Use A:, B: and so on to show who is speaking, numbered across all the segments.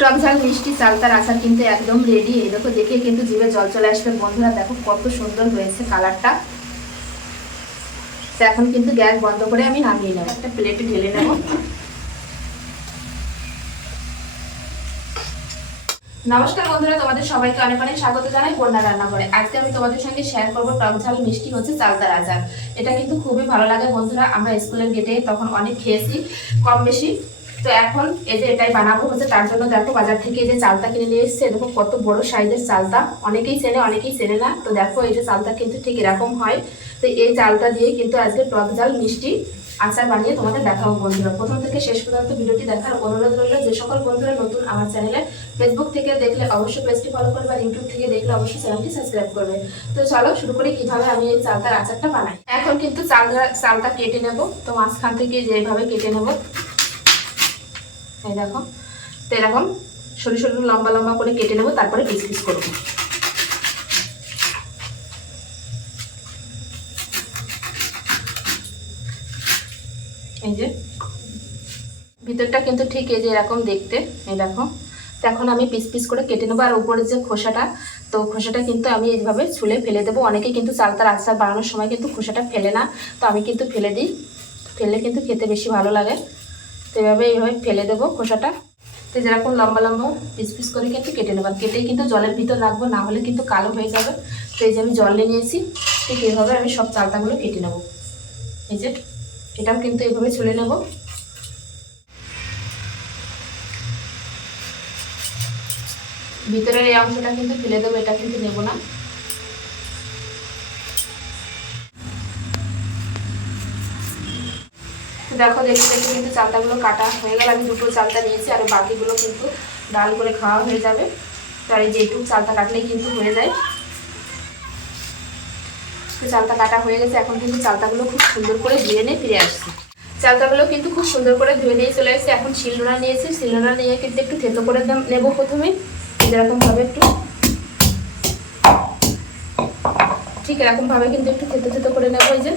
A: টক ঝাল, মিষ্টি চালতার আচার কিন্তু একদম রেডি এই দেখো, দেখে কিন্তু জিভে জল চলে আসবে। বন্ধুরা, দেখো কত সুন্দর হয়েছে কালারটা এখন কিন্তু গ্যাস বন্ধ করে আমি নামিয়ে নেব। একটা প্লেটে ঢেলে নেব। নমস্কার বন্ধুরা, তোমাদের সবাইকে অনেক অনেক স্বাগত জানাই বন্যা রান্না করে আজকে আমি তোমাদের সঙ্গে শেয়ার করব টক ঝাল, মিষ্টি হচ্ছে চালতার আচার। এটা কিন্তু খুবই ভালো লাগে বন্ধুরা। আমরা স্কুলের গেটে তখন অনেক খেয়েছি, কম বেশি। তো এখন এই যে এটাই বানাবো হচ্ছে, তার জন্য দেখো বাজার থেকে এই যে চালতা কিনে নিয়ে এসেছে, দেখো কত বড় সাইজের চালতা অনেকেই চেনে অনেকেই চেনে না। তো দেখো এই যে চালতা কিন্তু ঠিক এরকম হয়। তো এই চালটা দিয়ে কিন্তু আজকে টক ঝাল, মিষ্টি আচার বানিয়ে তোমাদের দেখাবো বন্ধুরা। প্রথম থেকে শেষ পর্যন্ত ভিডিওটি দেখার অনুরোধ রইল। যে সকল বন্ধুরা নতুন আমার চ্যানেলে ফেসবুক থেকে দেখলে অবশ্যই পেজটি ফলো করবে আর ইউটিউব থেকে দেখলে অবশ্যই চ্যানেলটি সাবস্ক্রাইব করবে। তো চলো শুরু করি কীভাবে আমি এই চালতার আচারটা বানাই। এখন কিন্তু চালটা চালটা কেটে নেব। তো মাঝখান থেকে যেভাবে কেটে নেব এই দেখো। তো এরকম সরু সরু লম্বা লম্বা করে কেটে নেব, তারপরে পিস পিস করব। এই যে। ভিতরটা কিন্তু ঠিক এই যে এরকম দেখতে, এই দেখো। তো এখন আমি পিস পিস করে কেটে নেব, আর উপরে যে খোসাটা, তো খোসাটা কিন্তু আমি এইভাবে ছুলে ফেলে দেবো। অনেকে কিন্তু চালতার আচার বানানোর সময় কিন্তু খোসাটা ফেলে না, তো আমি কিন্তু ফেলে দিই। ফেললে কিন্তু খেতে বেশি ভালো লাগে। তো এভাবে এইভাবে ফেলে দেবো খোসাটা। তো যেরকম লম্বা লম্বা পিস পিস করে কিন্তু কেটে নেব। আর কেটেই কিন্তু জলের ভিতর রাখব, না হলে কিন্তু কালো হয়ে যাবে। তো এই যে আমি জল নিয়ে নিয়েছি, ঠিক এইভাবে আমি সব চালতাগুলো কেটে নেব। এই যে এটাও কিন্তু এইভাবে ছুলে নেব। ভিতরের এই অংশটা কিন্তু ফেলে দেবো, এটা কিন্তু নেব না। দেখো দেখতে দেখতে কিন্তু চালতাগুলো কাটা হয়ে গেল। আমি দুটো চালতা নিয়েছি, আর বাকিগুলো কিন্তু ডাল করে খাওয়া হয়ে যাবে। তো আর এই যেটুকু চালতা কাটলেই কিন্তু হয়ে যায়। তো চালতা কাটা হয়ে গেছে, এখন কিন্তু চালতাগুলো খুব সুন্দর করে ধুয়ে নিয়ে ফিরে আসছি। চালতাগুলো কিন্তু খুব সুন্দর করে ধুয়ে নিয়ে চলে এসেছে। এখন শিলনোড়া নিয়েছি। শিলনোড়া নিয়ে কিন্তু একটু থেতো করে নেব প্রথমে। যেরকমভাবে একটু ঠিক এরকমভাবে কিন্তু একটু থেতো থেতো করে নেব এই যে।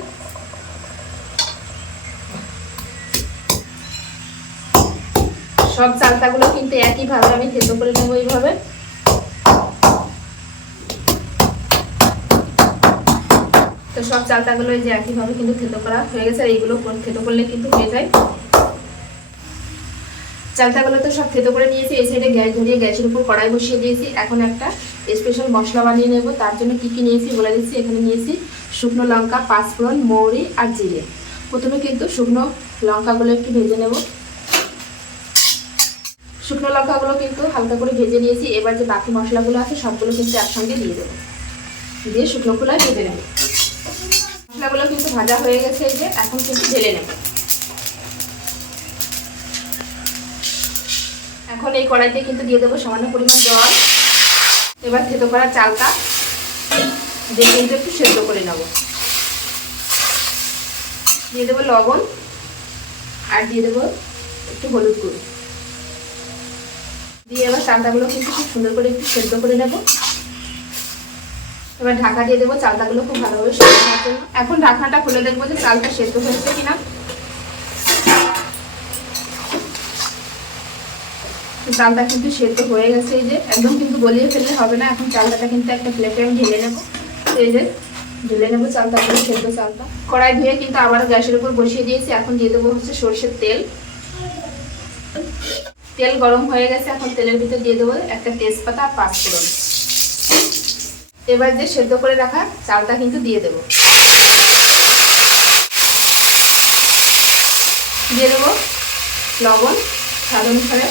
A: সব চালতাগুলো কিন্তু একইভাবে আমি থেতো করে নেব এইভাবে। তো সব চালতাগুলো এই যে একইভাবে কিন্তু থেতো করা হয়ে গেছে, আর এইগুলো থেতো করলে কিন্তু হয়ে যায়। চালতাগুলো তো সব থেতো করে নিয়েছি, এই সাইডে গ্যাস ধরিয়ে গ্যাসের উপর কড়াই বসিয়ে দিয়েছি। এখন একটা স্পেশাল মশলা বানিয়ে নেব, তার জন্য কি কি নিয়েছি বলে দিচ্ছি। এখানে নিয়েছি শুকনো লঙ্কা, পাঁচফোড়ন, মৌরি আর জিরে। প্রথমে কিন্তু শুকনো লঙ্কাগুলো একটু ভেজে নেব। শুকনো লঙ্কাগুলো কিন্তু হালকা করে ভেজে নিয়েছি। এবার যে বাকি মশলাগুলো আছে, সবগুলো কিন্তু একসঙ্গে দিয়ে দেবো। দিয়ে শুকনো খোলায় ভেজে নেব। মশলাগুলো কিন্তু ভাজা হয়ে গেছে এই যে, এখন কিন্তু ঢেলে নেব। এখন এই কড়াইতে কিন্তু দিয়ে দেবো সামান্য পরিমাণ জল। এবার থেতো করা চালটা দিয়ে কিন্তু একটু সেদ্ধ করে নেব। দিয়ে দেবো লবণ আর দিয়ে দেবো একটু হলুদ গুঁড়ো। দিয়ে এবার চালটাগুলো কিন্তু খুব সুন্দর করে একটু সেদ্ধ করে নেব। এবার ঢাকা দিয়ে দেবো চালটাগুলো খুব ভালোভাবে সেদ্ধ হওয়ার জন্য। এখন ঢাকনাটা খুলে দেখব যে চালটা সেদ্ধ হয়েছে কিনা। চালটা কিন্তু সেদ্ধ হয়ে গেছে, এই যে একদম কিন্তু গলিয়ে ফেললে হবে না। এখন চালটাটা কিন্তু একটা প্লেটে আমি ঢেলে নেব। এই যে ঢেলে নেব চালটা সেদ্ধ চালটা। কড়াই ধুয়ে কিন্তু আবার গ্যাসের উপর বসিয়ে দিয়েছি। এখন দিয়ে দেবো হচ্ছে সর্ষের তেল। তেল গরম হয়ে গেছে, এখন তেলের ভিতর দিয়ে দেবো একটা তেজপাতা আর পাঁচফোড়ন। এবার যে সেদ্ধ করে রাখা চালটা কিন্তু দিয়ে দেবো। দিয়ে দেবো লবণ, স্বাদ অনুসারে।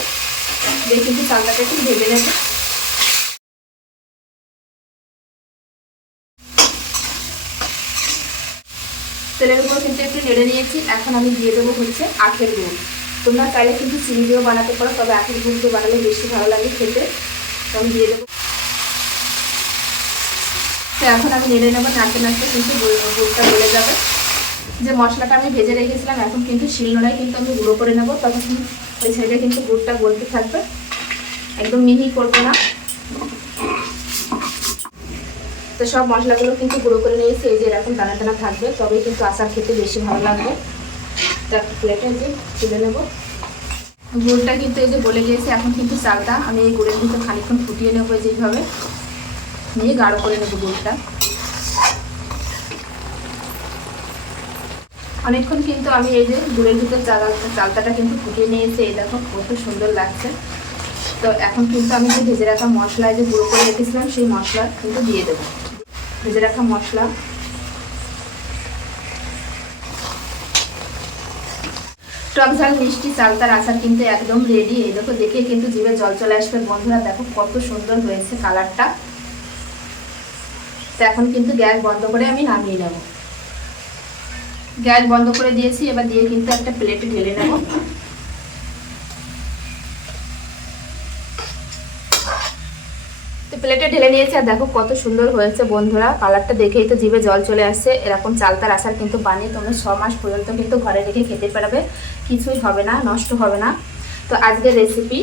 A: দিয়ে কিন্তু চালটাকে একটু ভেজে নেব। তেলের উপর কিন্তু একটু নেড়ে নিয়েছি, এখন আমি দিয়ে দেবো হচ্ছে আখের গুড়। তোমরা চাইলে কিন্তু চিনি দিয়েও বানাতে পারো, তবে আখের গুড় দিয়ে বানালে বেশি ভালো লাগে খেতে। তখন দিয়ে দেবো। এখন আমি নেড়ে নেব, নাড়তে নাড়তে কিন্তু গুড়টা গলে যাবে। যে মশলাটা আমি ভেজে রেখেছিলাম, এখন কিন্তু শিলনোড়ায় কিন্তু আমি গুঁড়ো করে নেব তখন ওই সাইডে কিন্তু গুড়টা গলতে থাকবে। একদম মিহি করব না। তো সব মশলাগুলো কিন্তু গুঁড়ো করে নিয়েছি, এই যে এরকম দানা দানা থাকবে, তবেই কিন্তু আচার খেতে বেশি ভালো লাগবে। তুলে নেব। গুড়টা কিন্তু এই যে বলে গিয়েছে, এখন কিন্তু চালটা আমি এই গুড়ের ভিতরে খানিকক্ষণ ফুটিয়ে নেব যেভাবে। নিয়ে গাঢ় করে নেব গুড়টা। অনেকক্ষণ কিন্তু আমি এই যে গুড়ের ভিতরে চাল চালতাটা কিন্তু ফুটিয়ে নিয়েছি, এই দেখো কত সুন্দর লাগছে। তো এখন কিন্তু আমি যে ভেজে রাখা মশলা যে গুঁড়ো করে রেখেছিলাম, সেই মশলা কিন্তু দিয়ে দেবো। ভেজে রাখা মশলা টক ঝাল, মিষ্টি চালতার আচার কিন্তু একদম রেডি এই দেখো, দেখে কিন্তু জিভে জল চলে আসবে। বন্ধুরা, দেখো কত সুন্দর হয়েছে কালারটা তো এখন কিন্তু গ্যাস বন্ধ করে আমি নামিয়ে নেব। গ্যাস বন্ধ করে দিয়েছি, এবার দিয়ে কিন্তু একটা প্লেটে ঢেলে নেব। তো প্লেটে ঢেলে নিয়েছি আর দেখো কত সুন্দর হয়েছে বন্ধুরা। কালারটা দেখেই তো জিভে জল চলে আসছে। এরকম চালতার আচার কিন্তু বানিয়ে তোমরা ছ মাস পর্যন্ত কিন্তু ঘরে রেখে খেতে পারবে। কিছুই হবে না, নষ্ট হবে না। তো আজকের রেসিপি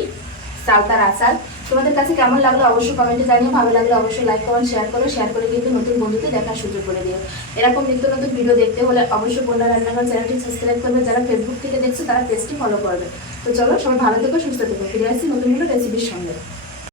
A: চালতার আচার। তোমাদের কাছে কেমন লাগল অবশ্যই কমেন্টে জানিও। ভালো লাগলে অবশ্যই লাইক কমেন্ট শেয়ার করো। শেয়ার করে কিন্তু নতুন বন্ধুদের দেখার সুযোগ করে দিও। এরকম নিত্য নতুন ভিডিও দেখতে হলে অবশ্যই বন্যা রান্নাঘর চ্যানেলটি সাবস্ক্রাইব করবে। যারা ফেসবুক থেকে দেখছ, তারা পেজটি ফলো করবে। তো চলো সবাই ভালো থেকো, সুস্থ থেকো। ফিরে আসছি নতুন নতুন রেসিপির সঙ্গে।